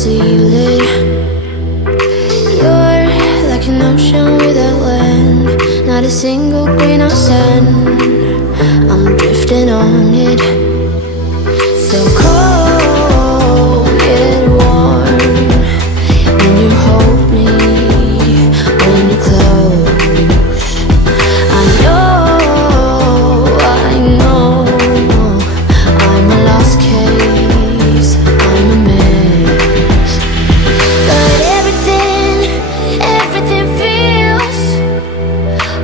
ceiling. You're like an ocean without land, not a single grain of sand. I'm drifting on it, so cold yet warm. When you hold me, when you close, I know I'm a lost case, I'm a mess. But everything feels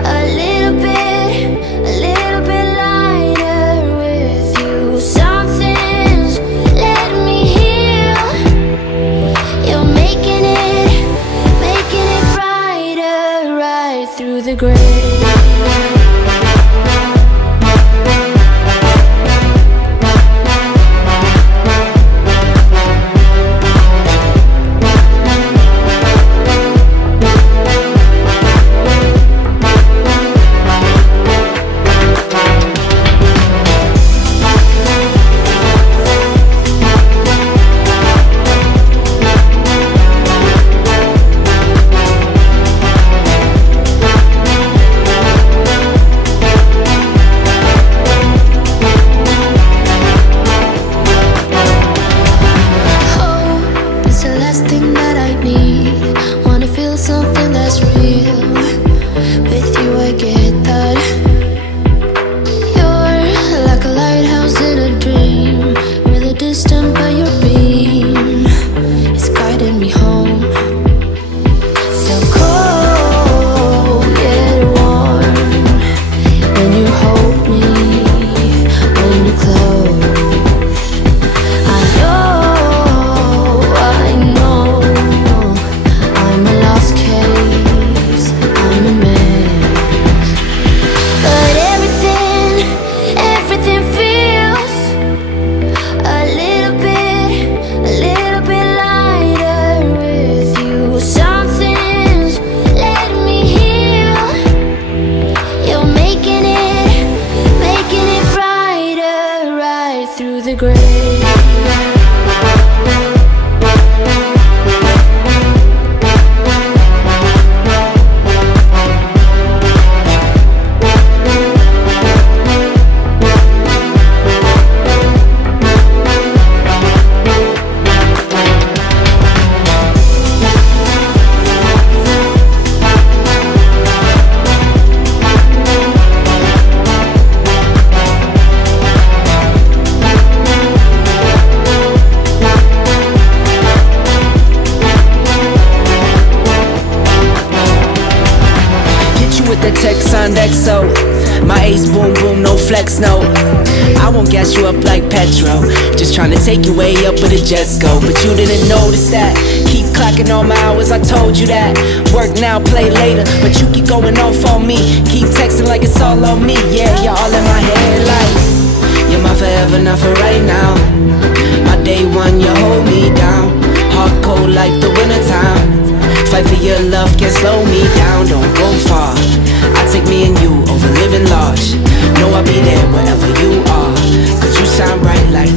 a little bit lighter with you. Something's letting me heal. You're making it brighter right through the gray. My ace boom boom, no flex, no. I won't gas you up like petrol, just trying to take you way up where the jets go. But you didn't notice that. Keep clocking all my hours, I told you that. Work now, play later, but you keep going off on me. Keep texting like it's all on me. Yeah, you're all in my head like you're my forever, not for right now. My day one, you hold me down. Hard cold like the wintertime. Fight for your love, can't slow me down. Don't go far, I take me and you over living large. Know I'll be there wherever you are, cause you shine bright like